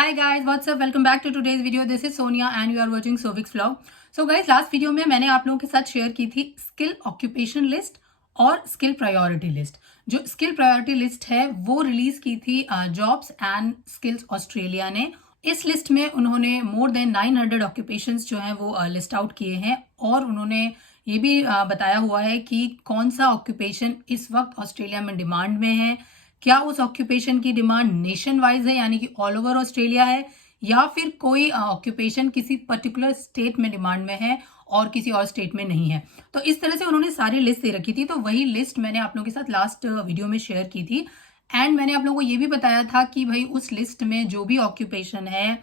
Hi guys, what's up? Welcome back to today's video. This is Sonia and you are watching Sovix vlog. So guys, last video में मैंने आप लोगों के साथ share की थी स्किल ऑक्यूपेशन लिस्ट और स्किल प्रायोरिटी लिस्ट। जो स्किल प्रायोरिटी लिस्ट है वो रिलीज की थी जॉब्स एंड स्किल्स ऑस्ट्रेलिया ने। इस लिस्ट में उन्होंने मोर देन 900 ऑक्यूपेशंस जो हैं वो लिस्ट आउट किए हैं और उन्होंने ये भी बताया हुआ है कि कौन सा ऑक्यूपेशन इस वक्त ऑस्ट्रेलिया में डिमांड में है, क्या उस ऑक्यूपेशन की डिमांड नेशन वाइज है यानी कि ऑल ओवर ऑस्ट्रेलिया है, या फिर कोई ऑक्यूपेशन किसी पर्टिकुलर स्टेट में डिमांड में है और किसी और स्टेट में नहीं है। तो इस तरह से उन्होंने सारी लिस्ट दे रखी थी। तो वही लिस्ट मैंने आप लोगों के साथ लास्ट वीडियो में शेयर की थी एंड मैंने आप लोगों को ये भी बताया था कि भाई उस लिस्ट में जो भी ऑक्यूपेशन है,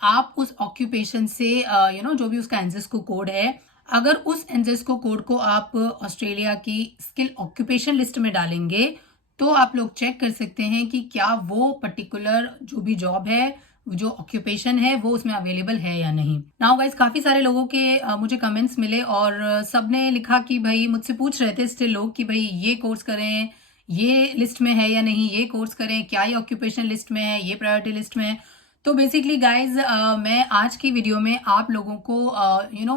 आप उस ऑक्यूपेशन से जो भी उसका एनजेस्को कोड है, अगर उस एनजेस्को कोड को आप ऑस्ट्रेलिया की स्किल ऑक्यूपेशन लिस्ट में डालेंगे तो आप लोग चेक कर सकते हैं कि क्या वो पर्टिकुलर जो भी जॉब है, जो ऑक्यूपेशन है, वो उसमें अवेलेबल है या नहीं। नाउ गाइस, काफी सारे लोगों के मुझे कमेंट्स मिले और सबने लिखा कि भाई मुझसे पूछ रहे थे स्टिल लोग कि भाई ये कोर्स करें, ये लिस्ट में है या नहीं, ये कोर्स करें, क्या ये ऑक्यूपेशन लिस्ट में है, ये प्रायोरिटी लिस्ट में है। तो बेसिकली गाइज मैं आज की वीडियो में आप लोगों को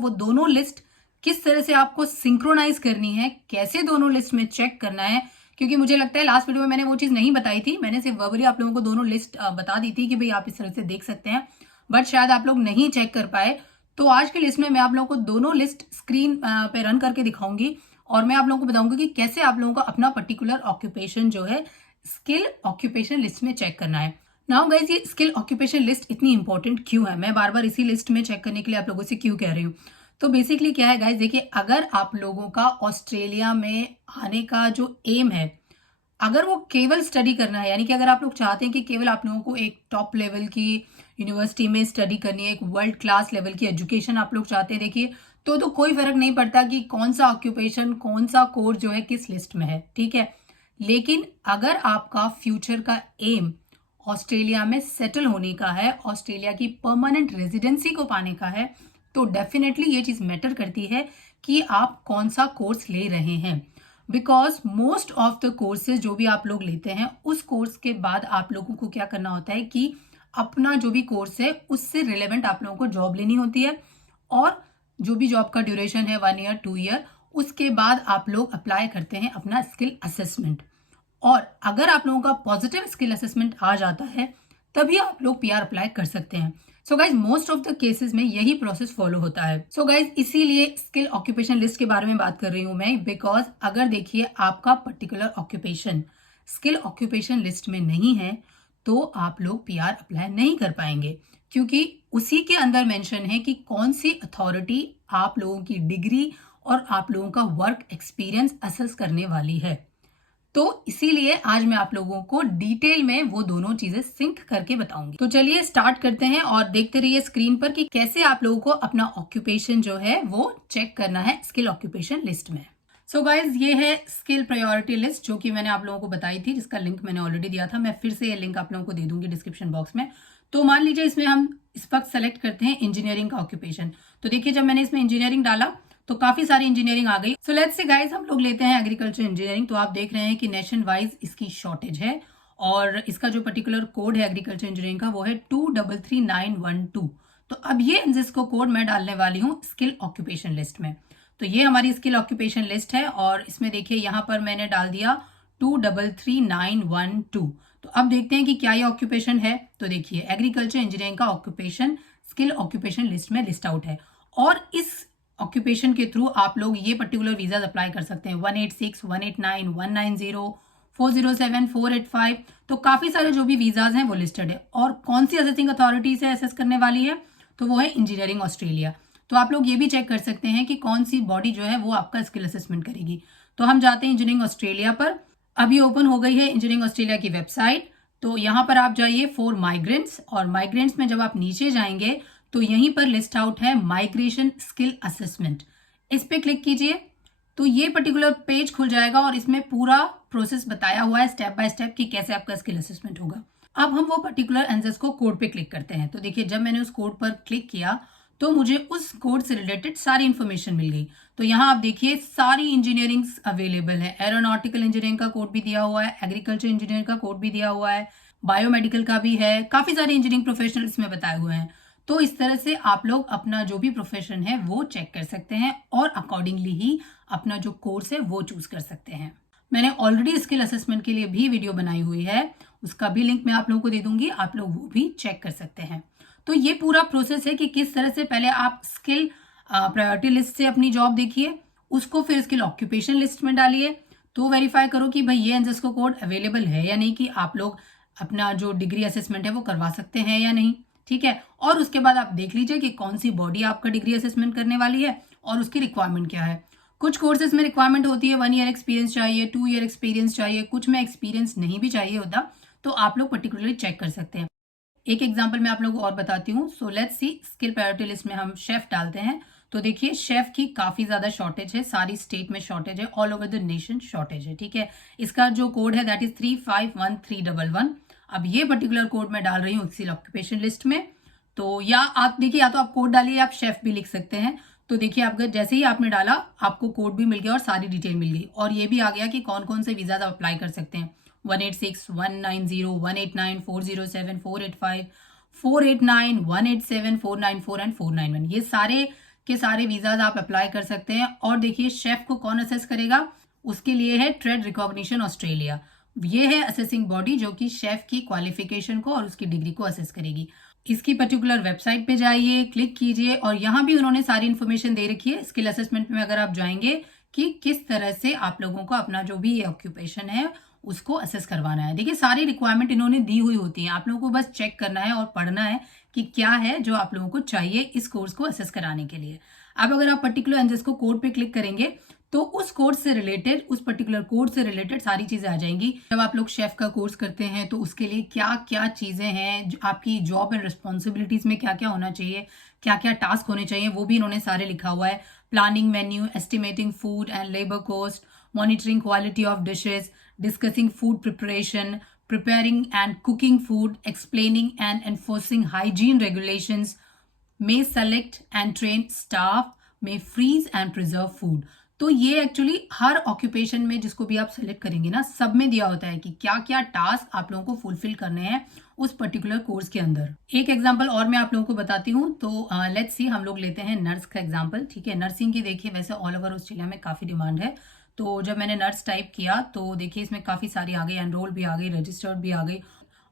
वो दोनों लिस्ट किस तरह से आपको सिंक्रोनाइज करनी है, कैसे दोनों लिस्ट में चेक करना है, क्योंकि मुझे लगता है लास्ट वीडियो में मैंने वो चीज नहीं बताई थी। मैंने सिर्फ वर्बली आप लोगों को दोनों लिस्ट बता दी थी कि भाई आप इस तरह से देख सकते हैं, बट शायद आप लोग नहीं चेक कर पाए। तो आज की लिस्ट में मैं आप लोगों को दोनों लिस्ट स्क्रीन पे रन करके दिखाऊंगी और मैं आप लोगों को बताऊंगी कि कैसे आप लोगों को अपना पर्टिकुलर ऑक्यूपेशन जो है स्किल ऑक्यूपेशन लिस्ट में चेक करना है। नाउ गाइज, ये स्किल ऑक्यूपेशन लिस्ट इतनी इंपॉर्टेंट क्यों है, मैं बार बार इसी लिस्ट में चेक करने के लिए आप लोगों से क्यों कह रही हूँ। तो बेसिकली क्या है गाइज, देखिए, अगर आप लोगों का ऑस्ट्रेलिया में आने का जो एम है, अगर वो केवल स्टडी करना है, यानी कि अगर आप लोग चाहते हैं कि केवल आप लोगों को एक टॉप लेवल की यूनिवर्सिटी में स्टडी करनी है, एक वर्ल्ड क्लास लेवल की एजुकेशन आप लोग चाहते हैं, देखिए, तो कोई फर्क नहीं पड़ता कि कौन सा ऑक्यूपेशन, कौन सा कोर्स जो है किस लिस्ट में है, ठीक है। लेकिन अगर आपका फ्यूचर का एम ऑस्ट्रेलिया में सेटल होने का है, ऑस्ट्रेलिया की परमानेंट रेजिडेंसी को पाने का है, तो डेफिनेटली ये चीज मैटर करती है कि आप कौन सा कोर्स ले रहे हैं। Because most of the courses जो भी आप लोग लेते हैं, उस कोर्स के बाद आप लोगों को क्या करना होता है कि अपना जो भी कोर्स है उससे रिलेवेंट आप लोगों को जॉब लेनी होती है, और जो भी जॉब का ड्यूरेशन है 1 ईयर 2 ईयर, उसके बाद आप लोग अप्लाई करते हैं अपना स्किल असेसमेंट। और अगर आप लोगों का पॉजिटिव स्किल असेसमेंट आ जाता है तभी आप लोग पीआर अप्लाई कर सकते हैं। So guys, most of the cases में यही प्रोसेस फॉलो होता है। सो गाइज, इसीलिए स्किल ऑक्यूपेशन लिस्ट के बारे में बात कर रही हूं मैं, बिकॉज अगर देखिए आपका particular occupation skill occupation list में नहीं है तो आप लोग पीआर अप्लाई नहीं कर पाएंगे, क्योंकि उसी के अंदर मेंशन है कि कौन सी अथॉरिटी आप लोगों की डिग्री और आप लोगों का वर्क एक्सपीरियंस असेस करने वाली है। तो इसीलिए आज मैं आप लोगों को डिटेल में वो दोनों चीजें सिंक करके बताऊंगी। तो चलिए स्टार्ट करते हैं और देखते रहिए स्क्रीन पर कि कैसे आप लोगों को अपना ऑक्यूपेशन जो है वो चेक करना है स्किल ऑक्यूपेशन लिस्ट में। सो गाइज, ये है स्किल प्रायोरिटी लिस्ट जो कि मैंने आप लोगों को बताई थी, जिसका लिंक मैंने ऑलरेडी दिया था। मैं फिर से ये लिंक आप लोगों को दे दूंगी डिस्क्रिप्शन बॉक्स में। तो मान लीजिए इसमें हम इस वक्त सेलेक्ट करते हैं इंजीनियरिंग का ऑक्यूपेशन। तो देखिए, जब मैंने इसमें इंजीनियरिंग डाला तो काफी सारी इंजीनियरिंग आ गई। सो लेट्स से गाइस, हम लोग लेते हैं एग्रीकल्चर इंजीनियरिंग। तो आप देख रहे हैं कि नेशन वाइज इसकी शॉर्टेज है और इसका जो पर्टिकुलर कोड है एग्रीकल्चर इंजीनियरिंग का वो है 233912। तो अब ये जिसको कोड मैं डालने वाली हूँ स्किल ऑक्यूपेशन लिस्ट में। तो ये हमारी स्किल ऑक्यूपेशन लिस्ट है और इसमें देखिए यहाँ पर मैंने डाल दिया 233912। तो अब देखते हैं कि क्या ये ऑक्यूपेशन है। तो देखिए, एग्रीकल्चर इंजीनियरिंग का ऑक्यूपेशन स्किल ऑक्यूपेशन लिस्ट में लिस्ट आउट है और इस ऑक्यूपेशन के थ्रू आप लोग ये पर्टिकुलर वीजाज अप्लाई कर सकते हैं। 186, 189, 190, 407, 485। तो काफी सारे जो भी वीजाज हैं वो लिस्टेड है। और कौन सी असेसिंग अथॉरिटी से असेस करने वाली है, तो वो है इंजीनियरिंग ऑस्ट्रेलिया। तो आप लोग ये भी चेक कर सकते हैं कि कौन सी बॉडी जो है वो आपका स्किल असेसमेंट करेगी। तो हम जाते हैं इंजीनियरिंग ऑस्ट्रेलिया पर। अभी ओपन हो गई है इंजीनियरिंग ऑस्ट्रेलिया की वेबसाइट। तो यहाँ पर आप जाइए फॉर माइग्रेंट्स, और माइग्रेंट्स में जब आप नीचे जाएंगे तो यहीं पर लिस्ट आउट है माइग्रेशन स्किल असेसमेंट। इस पे क्लिक कीजिए तो ये पर्टिकुलर पेज खुल जाएगा और इसमें पूरा प्रोसेस बताया हुआ है स्टेप बाय स्टेप कि कैसे आपका स्किल असेसमेंट होगा। अब हम वो पर्टिकुलर एनजेस्को कोड पे क्लिक करते हैं। तो देखिए, जब मैंने उस कोड पर क्लिक किया तो मुझे उस कोड से रिलेटेड सारी इंफॉर्मेशन मिल गई। तो यहाँ आप देखिए सारी इंजीनियरिंग अवेलेबल है। एरोनॉटिकल इंजीनियरिंग का कोड भी दिया हुआ है, एग्रीकल्चर इंजीनियरिंग का कोड भी दिया हुआ है, बायोमेडिकल का भी है, काफ़ी सारे इंजीनियरिंग प्रोफेशनल इसमें बताए हुए हैं। तो इस तरह से आप लोग अपना जो भी प्रोफेशन है वो चेक कर सकते हैं और अकॉर्डिंगली ही अपना जो कोर्स है वो चूज कर सकते हैं। मैंने ऑलरेडी स्किल असेसमेंट के लिए भी वीडियो बनाई हुई है, उसका भी लिंक मैं आप लोगों को दे दूंगी, आप लोग वो भी चेक कर सकते हैं। तो ये पूरा प्रोसेस है कि किस तरह से पहले आप स्किल प्रायोरिटी लिस्ट से अपनी जॉब देखिए, उसको फिर स्किल ऑक्यूपेशन लिस्ट में डालिए, तो वेरीफाई करो कि भाई ये एनजेस्को कोड अवेलेबल है या नहीं, कि आप लोग अपना जो डिग्री असेसमेंट है वो करवा सकते हैं या नहीं। ठीक है, और उसके बाद आप देख लीजिए कि कौन सी बॉडी आपका डिग्री असेसमेंट करने वाली है और उसकी रिक्वायरमेंट क्या है। कुछ कोर्सेज में रिक्वायरमेंट होती है 1 ईयर एक्सपीरियंस चाहिए, 2 ईयर एक्सपीरियंस चाहिए, कुछ में एक्सपीरियंस नहीं भी चाहिए होता, तो आप लोग पर्टिकुलरली चेक कर सकते हैं। एक एग्जाम्पल मैं आप लोगों को और बताती हूँ। So let's see, skill priority list में हम शेफ डालते हैं, तो देखिए शेफ की काफी ज्यादा शॉर्टेज है, सारी स्टेट में शॉर्टेज है, all over the nation shortage है। ठीक है, इसका जो कोड है दैट इज 351311। अब ये पर्टिकुलर कोड मैं डाल रही हूँ स्किल ऑक्यूपेशन लिस्ट में। तो या आप देखिए, या तो आप कोड डालिए, आप शेफ भी लिख सकते हैं। तो देखिए, आपका जैसे ही आपने डाला आपको कोड भी मिल गया और सारी डिटेल मिल गई, और ये भी आ गया कि कौन कौन से वीजा आप अप्लाई कर सकते हैं। 186, 190, 189, 407, 485, 489, 187, 494 एंड 491, ये सारे के सारे वीजाज आप अप्लाई कर सकते हैं। और देखिए शेफ को कौन असेस करेगा, उसके लिए है ट्रेड रिकॉग्निशन ऑस्ट्रेलिया। ये है असेसिंग बॉडी जो कि शेफ की क्वालिफिकेशन को और उसकी डिग्री को असेस करेगी। इसकी पर्टिकुलर वेबसाइट पे जाइए, क्लिक कीजिए, और यहाँ भी उन्होंने सारी इन्फॉर्मेशन दे रखी है स्किल असेसमेंट में, अगर आप जाएंगे कि किस तरह से आप लोगों को अपना जो भी ये ऑक्यूपेशन है उसको असेस करवाना है। देखिए सारी रिक्वायरमेंट इन्होंने दी हुई होती है, आप लोगों को बस चेक करना है और पढ़ना है कि क्या है जो आप लोगों को चाहिए इस कोर्स को असेस कराने के लिए। अब अगर आप पर्टिकुलर एनजेस्को कोड पे क्लिक करेंगे तो उस कोर्स से रिलेटेड, उस पर्टिकुलर कोर्स से रिलेटेड सारी चीजें आ जाएंगी। जब आप लोग शेफ का कोर्स करते हैं तो उसके लिए क्या क्या चीजें हैं, आपकी जॉब एंड रिस्पॉन्सिबिलिटीज में क्या क्या होना चाहिए, क्या क्या टास्क होने चाहिए, वो भी इन्होंने सारे लिखा हुआ है। Planning menu, estimating food and labour cost, monitoring quality of dishes, discussing food preparation, preparing and cooking food, explaining and enforcing hygiene regulations, may select and train staff, may freeze and preserve food। तो ये actually हर occupation में जिसको भी आप select करेंगे ना, सब में दिया होता है कि क्या क्या टास्क आप लोगों को फुलफिल करने हैं उस पर्टिकुलर कोर्स के अंदर। एक एग्जांपल और मैं आप लोगों को बताती हूँ। तो लेट्स सी, हम लोग लेते हैं नर्स का एग्जांपल। ठीक है, नर्सिंग की देखिए वैसे ऑल ओवर ऑस्ट्रेलिया में काफी डिमांड है। तो जब मैंने नर्स टाइप किया तो देखिए इसमें काफ़ी सारी आ गई, एनरोल भी आ गई, रजिस्टर्ड भी आ गई।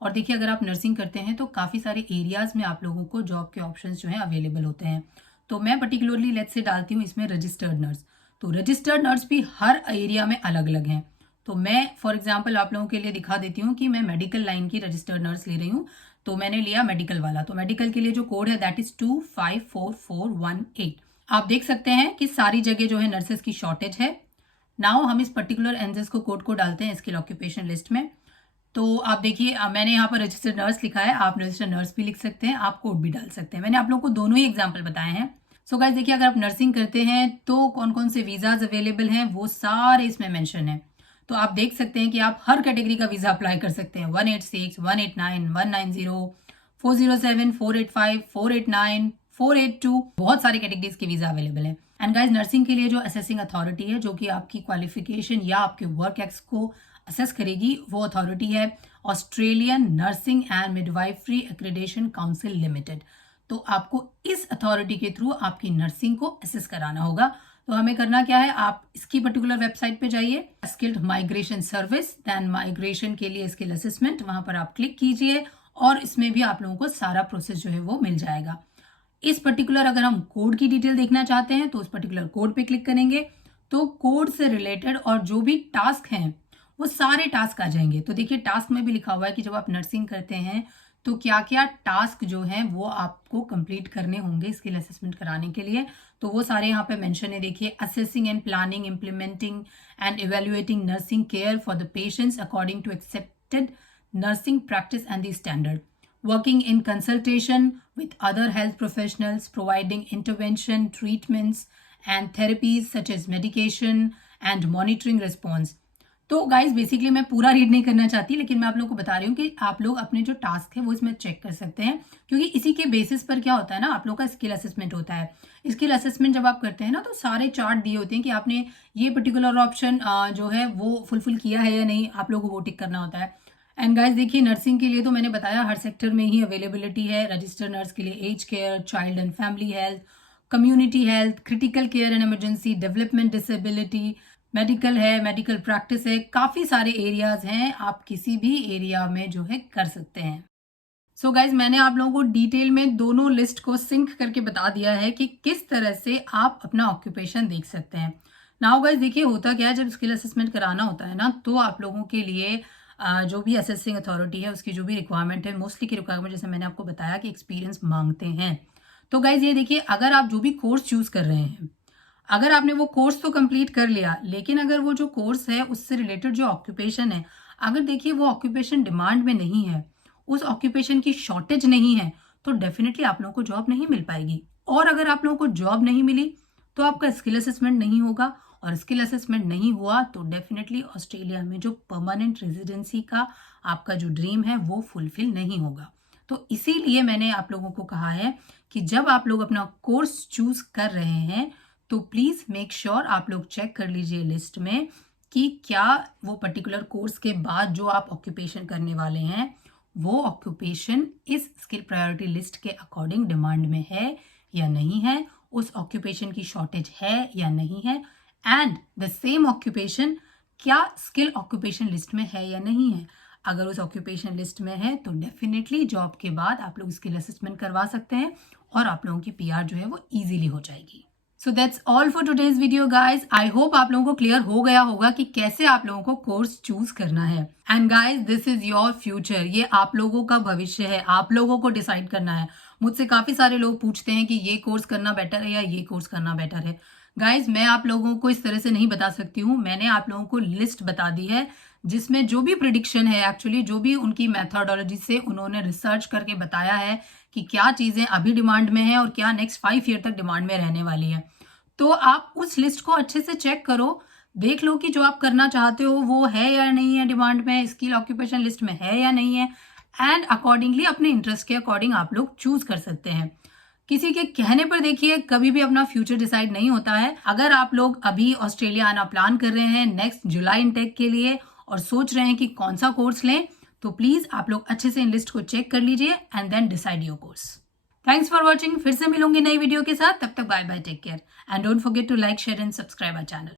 और देखिए अगर आप नर्सिंग करते हैं तो काफ़ी सारे एरियाज में आप लोगों को जॉब के ऑप्शंस जो है अवेलेबल होते हैं। तो मैं पर्टिकुलरली लेट्स से डालती हूँ इसमें रजिस्टर्ड नर्स। तो रजिस्टर्ड नर्स भी हर एरिया में अलग अलग हैं। तो मैं फॉर एग्जाम्पल आप लोगों के लिए दिखा देती हूँ कि मैं मेडिकल लाइन की रजिस्टर्ड नर्स ले रही हूँ। तो मैंने लिया मेडिकल वाला। तो मेडिकल के लिए जो कोड है दैट इज 254418। आप देख सकते हैं कि सारी जगह जो है नर्सेस की शॉर्टेज है। नाउ हम इस पर्टिकुलर एनजेस्को कोड को डालते हैं स्किल ऑक्यूपेशन लिस्ट में। तो आप देखिए मैंने यहाँ पर रजिस्टर्ड नर्स लिखा है, आप रजिस्टर्ड नर्स भी लिख सकते हैं, आप कोड भी डाल सकते हैं। मैंने आप लोगों को दोनों ही एग्जाम्पल बताए हैं। सो गाइस देखिए, अगर आप नर्सिंग करते हैं तो कौन कौन से वीजाज अवेलेबल हैं वो सारे इसमें मेंशन है। तो आप देख सकते हैं कि आप हर कैटेगरी का वीजा अप्लाई कर सकते हैं। 186, 189, 190, 407, 485, 489, 482, बहुत सारी कैटेगरीज के वीजा अवेलेबल है। एंड गाइज नर्सिंग के लिए जो असेसिंग अथॉरिटी है जो कि आपकी क्वालिफिकेशन या आपके वर्क एक्स को असेस करेगी, वो अथॉरिटी है Australian nursing and midwifery accreditation council limited. तो आपको इस अथॉरिटी के थ्रू आपकी नर्सिंग को असेस कराना होगा। तो हमें करना क्या है, आप इसकी पर्टिकुलर वेबसाइट पे जाइए, skilled migration service, then migration के लिए स्किल असेसमेंट, वहां पर आप क्लिक कीजिए और इसमें भी आप लोगों को सारा प्रोसेस जो है वो मिल जाएगा। इस पर्टिकुलर अगर हम कोड की डिटेल देखना चाहते हैं तो उस पर्टिकुलर कोड पे क्लिक करेंगे तो कोड से रिलेटेड और जो भी टास्क हैं वो सारे टास्क आ जाएंगे। तो देखिए टास्क में भी लिखा हुआ है कि जब आप नर्सिंग करते हैं तो क्या क्या टास्क जो हैं वो आपको कंप्लीट करने होंगे स्किल असेसमेंट कराने के लिए। तो वो सारे यहाँ पे मेंशन है। देखिए, assessing and planning, implementing and evaluating nursing care for the patients according to accepted nursing practice and the standard, working in consultation with other health professionals, providing intervention, treatments and therapies such as medication and monitoring response। तो guys basically मैं पूरा read नहीं करना चाहती, लेकिन मैं आप लोगों को बता रही हूँ कि आप लोग अपने जो टास्क है वो इसमें चेक कर सकते हैं, क्योंकि इसी के बेसिस पर क्या होता है ना, आप लोग का स्किल असेसमेंट होता है। स्किल असेसमेंट जब आप करते हैं ना तो सारे चार्ट दिए होते हैं कि आपने ये पर्टिकुलर ऑप्शन जो है वो फुलफिल किया है या नहीं, आप लोगों को वो टिक करना होता है। एंड गाइस देखिए, नर्सिंग के लिए तो मैंने बताया हर सेक्टर में ही अवेलेबिलिटी है। रजिस्टर्ड नर्स के लिए age care, child and family health, community health, critical care and emergency, development disability, medical है, मेडिकल प्रैक्टिस है, काफ़ी सारे एरियाज हैं। आप किसी भी एरिया में जो है कर सकते हैं। सो गाइज, मैंने आप लोगों को डिटेल में दोनों लिस्ट को सिंक करके बता दिया है कि किस तरह से आप अपना ऑक्यूपेशन देख सकते हैं। नाउ गाइज देखिए, होता क्या है, जब स्किल असेसमेंट कराना होता है ना, तो आप लोगों के लिए जो भी असेसिंग अथॉरिटी है उसकी जो भी रिक्वायरमेंट है, मोस्टली की रिक्वायरमेंट जैसे मैंने आपको बताया कि एक्सपीरियंस मांगते हैं। तो गाइज ये देखिए, अगर आप जो भी कोर्स चूज कर रहे हैं, अगर आपने वो कोर्स तो कंप्लीट कर लिया, लेकिन अगर वो जो कोर्स है उससे रिलेटेड जो ऑक्यूपेशन है, अगर देखिए वो ऑक्यूपेशन डिमांड में नहीं है, उस ऑक्यूपेशन की शॉर्टेज नहीं है, तो डेफिनेटली आप लोगों को जॉब नहीं मिल पाएगी। और अगर आप लोगों को जॉब नहीं मिली तो आपका स्किल असेसमेंट नहीं होगा, और स्किल असेसमेंट नहीं हुआ तो डेफिनेटली ऑस्ट्रेलिया में जो परमानेंट रेजिडेंसी का आपका जो ड्रीम है वो फुलफिल नहीं होगा। तो इसीलिए मैंने आप लोगों को कहा है कि जब आप लोग अपना कोर्स चूज कर रहे हैं तो प्लीज मेक श्योर आप लोग चेक कर लीजिए लिस्ट में कि क्या वो पर्टिकुलर कोर्स के बाद जो आप ऑक्यूपेशन करने वाले हैं वो ऑक्यूपेशन इस स्किल प्रायोरिटी लिस्ट के अकॉर्डिंग डिमांड में है या नहीं है, उस ऑक्यूपेशन की शॉर्टेज है या नहीं है, एंड द सेम ऑक्यूपेशन क्या स्किल ऑक्यूपेशन लिस्ट में है या नहीं है। अगर उस ऑक्यूपेशन लिस्ट में है तो डेफिनेटली जॉब के बाद आप लोग स्किल असेसमेंट करवा सकते हैं और आप लोगों की पीआर जो है वो इजीली हो जाएगी। So that's all for today's video guys. I hope आप लोगों को क्लियर हो गया होगा कि कैसे आप लोगों को कोर्स चूज करना है। And guys, this is your future, ये आप लोगों का भविष्य है, आप लोगों को डिसाइड करना है। मुझसे काफी सारे लोग पूछते हैं कि ये कोर्स करना बेटर है या ये कोर्स करना बेटर है। गाइज, मैं आप लोगों को इस तरह से नहीं बता सकती हूँ। मैंने आप लोगों को लिस्ट बता दी है जिसमें जो भी प्रिडिक्शन है, एक्चुअली जो भी उनकी मेथोडोलॉजी से उन्होंने रिसर्च करके बताया है कि क्या चीजें अभी डिमांड में है और क्या नेक्स्ट 5 ईयर तक डिमांड में रहने वाली है। तो आप उस लिस्ट को अच्छे से चेक करो, देख लो कि जो आप करना चाहते हो वो है या नहीं है डिमांड में, स्किल ऑक्यूपेशन लिस्ट में है या नहीं है, एंड अकॉर्डिंगली अपने इंटरेस्ट के अकॉर्डिंग आप लोग चूज कर सकते हैं। किसी के कहने पर देखिए कभी भी अपना फ्यूचर डिसाइड नहीं होता है। अगर आप लोग अभी ऑस्ट्रेलिया आना प्लान कर रहे हैं नेक्स्ट जुलाई इनटेक के लिए और सोच रहे हैं कि कौन सा कोर्स लें, तो प्लीज आप लोग अच्छे से इन लिस्ट को चेक कर लीजिए and then decide your course. Thanks for watching. फिर से मिलूंगी नई वीडियो के साथ, तब तक bye bye, take care and don't forget to like, share and subscribe our channel.